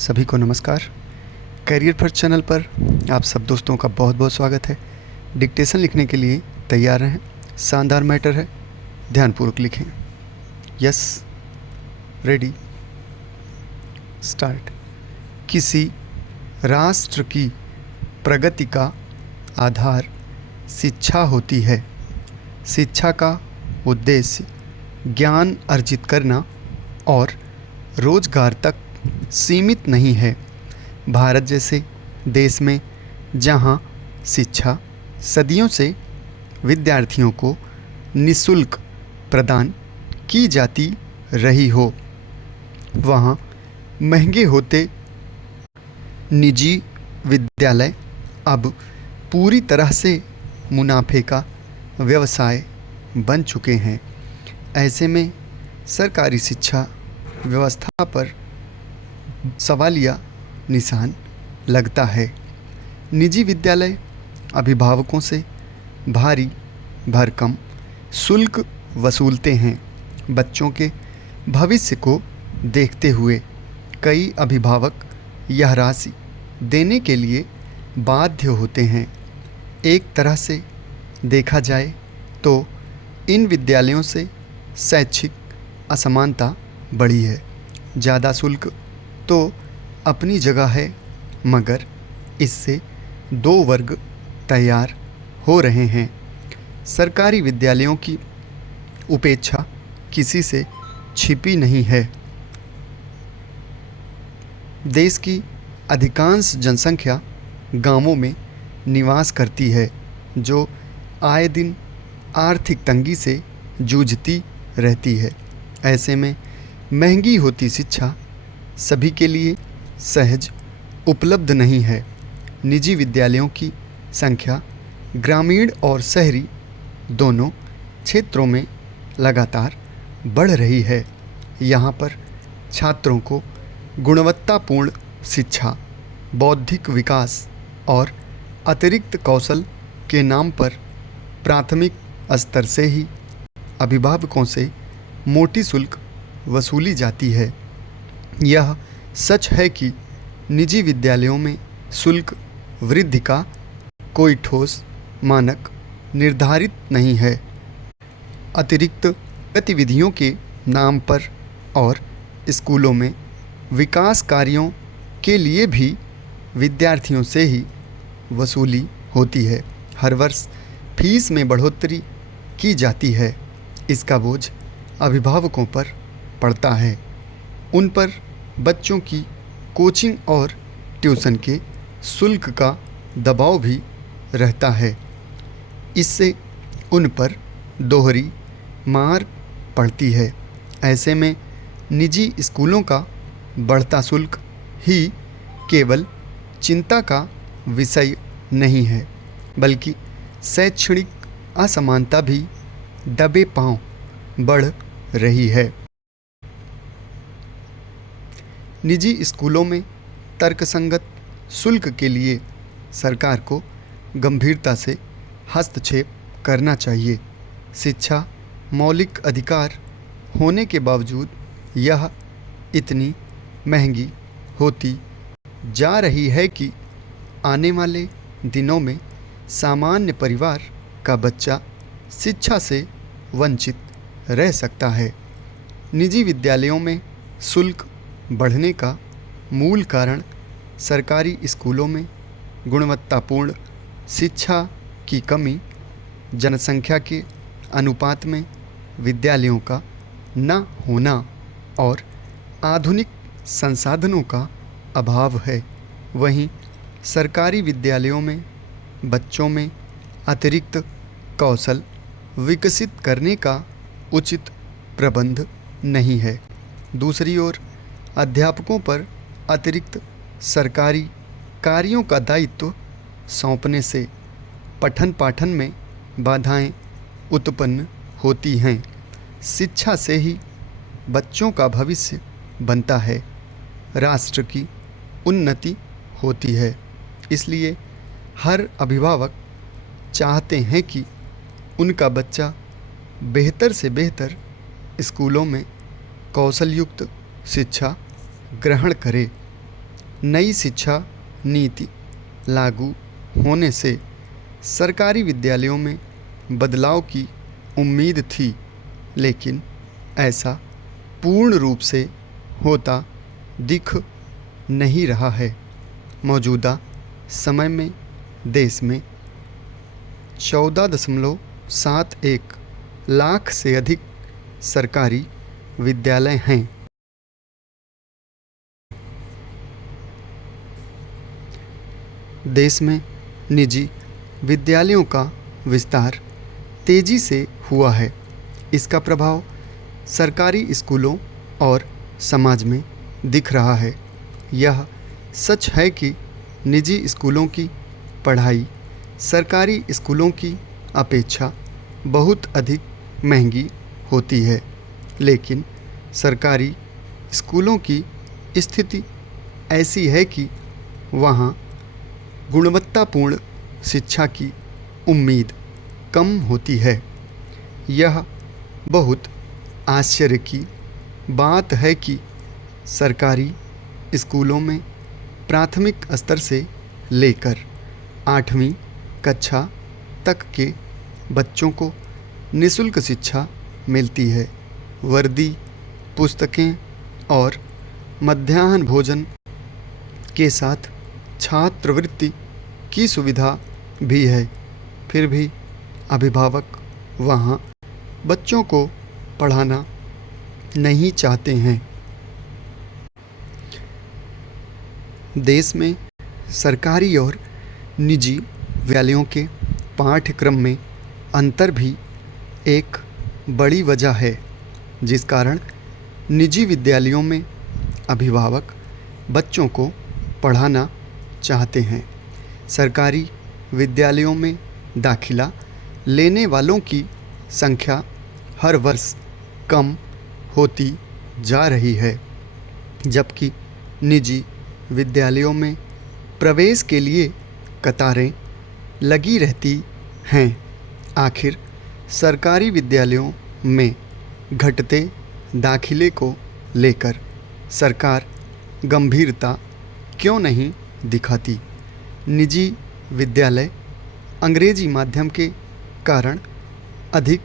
सभी को नमस्कार। करियर फर्स्ट चैनल पर आप सब दोस्तों का बहुत बहुत स्वागत है। डिक्टेशन लिखने के लिए तैयार रहें। शानदार मैटर है, ध्यानपूर्वक लिखें। Yes, ready, start. किसी राष्ट्र की प्रगति का आधार शिक्षा होती है। शिक्षा का उद्देश्य ज्ञान अर्जित करना और रोजगार तक सीमित नहीं है। भारत जैसे देश में जहां शिक्षा सदियों से विद्यार्थियों को निःशुल्क प्रदान की जाती रही हो, वहां महंगे होते निजी विद्यालय अब पूरी तरह से मुनाफे का व्यवसाय बन चुके हैं। ऐसे में सरकारी शिक्षा व्यवस्था पर सवालिया निशान लगता है। निजी विद्यालय अभिभावकों से भारी भरकम शुल्क वसूलते हैं। बच्चों के भविष्य को देखते हुए कई अभिभावक यह राशि देने के लिए बाध्य होते हैं। एक तरह से देखा जाए तो इन विद्यालयों से शैक्षिक असमानता बढ़ी है। ज़्यादा शुल्क तो अपनी जगह है, मगर इससे दो वर्ग तैयार हो रहे हैं। सरकारी विद्यालयों की उपेक्षा किसी से छिपी नहीं है। देश की अधिकांश जनसंख्या गांवों में निवास करती है, जो आए दिन आर्थिक तंगी से जूझती रहती है। ऐसे में महंगी होती शिक्षा सभी के लिए सहज उपलब्ध नहीं है। निजी विद्यालयों की संख्या ग्रामीण और शहरी दोनों क्षेत्रों में लगातार बढ़ रही है। यहाँ पर छात्रों को गुणवत्तापूर्ण शिक्षा, बौद्धिक विकास और अतिरिक्त कौशल के नाम पर प्राथमिक स्तर से ही अभिभावकों से मोटी शुल्क वसूली जाती है। यह सच है कि निजी विद्यालयों में शुल्क वृद्धि का कोई ठोस मानक निर्धारित नहीं है। अतिरिक्त गतिविधियों के नाम पर और स्कूलों में विकास कार्यों के लिए भी विद्यार्थियों से ही वसूली होती है। हर वर्ष फीस में बढ़ोतरी की जाती है। इसका बोझ अभिभावकों पर पड़ता है। उन पर बच्चों की कोचिंग और ट्यूशन के शुल्क का दबाव भी रहता है। इससे उन पर दोहरी मार पड़ती है। ऐसे में निजी स्कूलों का बढ़ता शुल्क ही केवल चिंता का विषय नहीं है, बल्कि शैक्षणिक असमानता भी दबे पांव बढ़ रही है। निजी स्कूलों में तर्कसंगत शुल्क के लिए सरकार को गंभीरता से हस्तक्षेप करना चाहिए। शिक्षा मौलिक अधिकार होने के बावजूद यह इतनी महंगी होती जा रही है कि आने वाले दिनों में सामान्य परिवार का बच्चा शिक्षा से वंचित रह सकता है। निजी विद्यालयों में शुल्क बढ़ने का मूल कारण सरकारी स्कूलों में गुणवत्तापूर्ण शिक्षा की कमी, जनसंख्या के अनुपात में विद्यालयों का न होना और आधुनिक संसाधनों का अभाव है। वहीं सरकारी विद्यालयों में बच्चों में अतिरिक्त कौशल विकसित करने का उचित प्रबंध नहीं है। दूसरी ओर अध्यापकों पर अतिरिक्त सरकारी कार्यों का दायित्व सौंपने से पठन पाठन में बाधाएं उत्पन्न होती हैं। शिक्षा से ही बच्चों का भविष्य बनता है, राष्ट्र की उन्नति होती है। इसलिए हर अभिभावक चाहते हैं कि उनका बच्चा बेहतर से बेहतर स्कूलों में कौशलयुक्त शिक्षा ग्रहण करे। नई शिक्षा नीति लागू होने से सरकारी विद्यालयों में बदलाव की उम्मीद थी, लेकिन ऐसा पूर्ण रूप से होता दिख नहीं रहा है। मौजूदा समय में देश में 14.71 लाख से अधिक सरकारी विद्यालय हैं। देश में निजी विद्यालयों का विस्तार तेजी से हुआ है। इसका प्रभाव सरकारी स्कूलों और समाज में दिख रहा है। यह सच है कि निजी स्कूलों की पढ़ाई सरकारी स्कूलों की अपेक्षा बहुत अधिक महंगी होती है, लेकिन सरकारी स्कूलों की स्थिति ऐसी है कि वहाँ गुणवत्तापूर्ण शिक्षा की उम्मीद कम होती है। यह बहुत आश्चर्य की बात है कि सरकारी स्कूलों में प्राथमिक स्तर से लेकर 8वीं कक्षा तक के बच्चों को निःशुल्क शिक्षा मिलती है। वर्दी, पुस्तकें और मध्याह्न भोजन के साथ छात्रवृत्ति की सुविधा भी है। फिर भी अभिभावक वहाँ बच्चों को पढ़ाना नहीं चाहते हैं। देश में सरकारी और निजी विद्यालयों के पाठ्यक्रम में अंतर भी एक बड़ी वजह है, जिस कारण निजी विद्यालयों में अभिभावक बच्चों को पढ़ाना चाहते हैं। सरकारी विद्यालयों में दाखिला लेने वालों की संख्या हर वर्ष कम होती जा रही है, जबकि निजी विद्यालयों में प्रवेश के लिए कतारें लगी रहती हैं। आखिर सरकारी विद्यालयों में घटते दाखिले को लेकर सरकार गंभीरता क्यों नहीं दिखाती? निजी विद्यालय अंग्रेजी माध्यम के कारण अधिक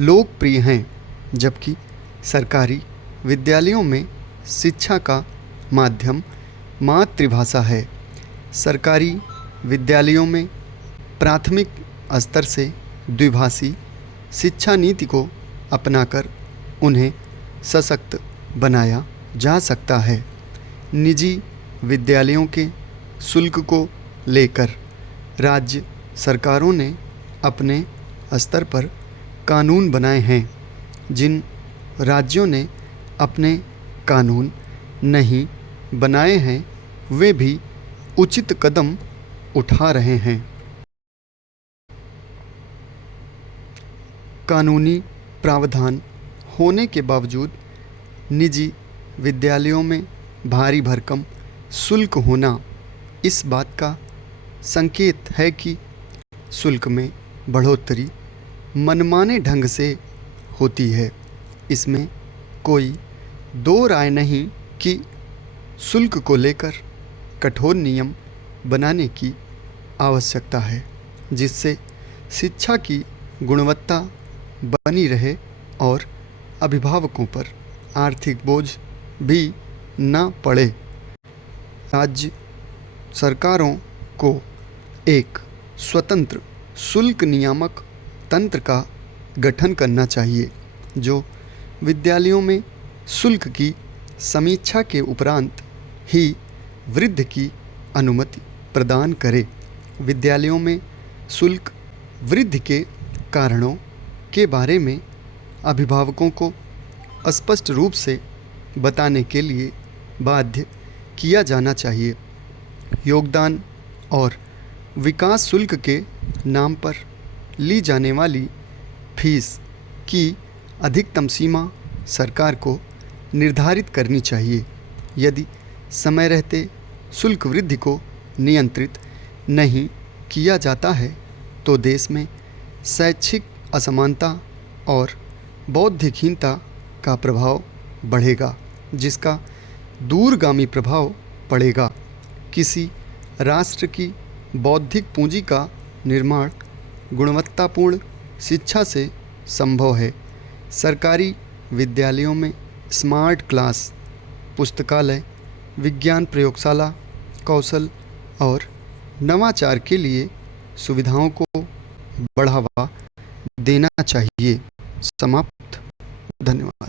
लोकप्रिय हैं, जबकि सरकारी विद्यालयों में शिक्षा का माध्यम मातृभाषा है। सरकारी विद्यालयों में प्राथमिक स्तर से द्विभाषी शिक्षा नीति को अपनाकर उन्हें सशक्त बनाया जा सकता है। निजी विद्यालयों के शुल्क को लेकर राज्य सरकारों ने अपने स्तर पर कानून बनाए हैं। जिन राज्यों ने अपने कानून नहीं बनाए हैं, वे भी उचित कदम उठा रहे हैं। कानूनी प्रावधान होने के बावजूद निजी विद्यालयों में भारी भरकम शुल्क होना इस बात का संकेत है कि शुल्क में बढ़ोतरी मनमाने ढंग से होती है। इसमें कोई दो राय नहीं कि शुल्क को लेकर कठोर नियम बनाने की आवश्यकता है, जिससे शिक्षा की गुणवत्ता बनी रहे और अभिभावकों पर आर्थिक बोझ भी न पड़े। राज्य सरकारों को एक स्वतंत्र शुल्क नियामक तंत्र का गठन करना चाहिए, जो विद्यालयों में शुल्क की समीक्षा के उपरांत ही वृद्धि की अनुमति प्रदान करे। विद्यालयों में शुल्क वृद्धि के कारणों के बारे में अभिभावकों को स्पष्ट रूप से बताने के लिए बाध्य किया जाना चाहिए। योगदान और विकास शुल्क के नाम पर ली जाने वाली फीस की अधिकतम सीमा सरकार को निर्धारित करनी चाहिए। यदि समय रहते शुल्क वृद्धि को नियंत्रित नहीं किया जाता है, तो देश में शैक्षिक असमानता और बौद्धिकहीनता का प्रभाव बढ़ेगा, जिसका दूरगामी प्रभाव पड़ेगा। किसी राष्ट्र की बौद्धिक पूंजी का निर्माण गुणवत्तापूर्ण शिक्षा से संभव है। सरकारी विद्यालयों में स्मार्ट क्लास, पुस्तकालय, विज्ञान प्रयोगशाला, कौशल और नवाचार के लिए सुविधाओं को बढ़ावा देना चाहिए। समाप्त। धन्यवाद।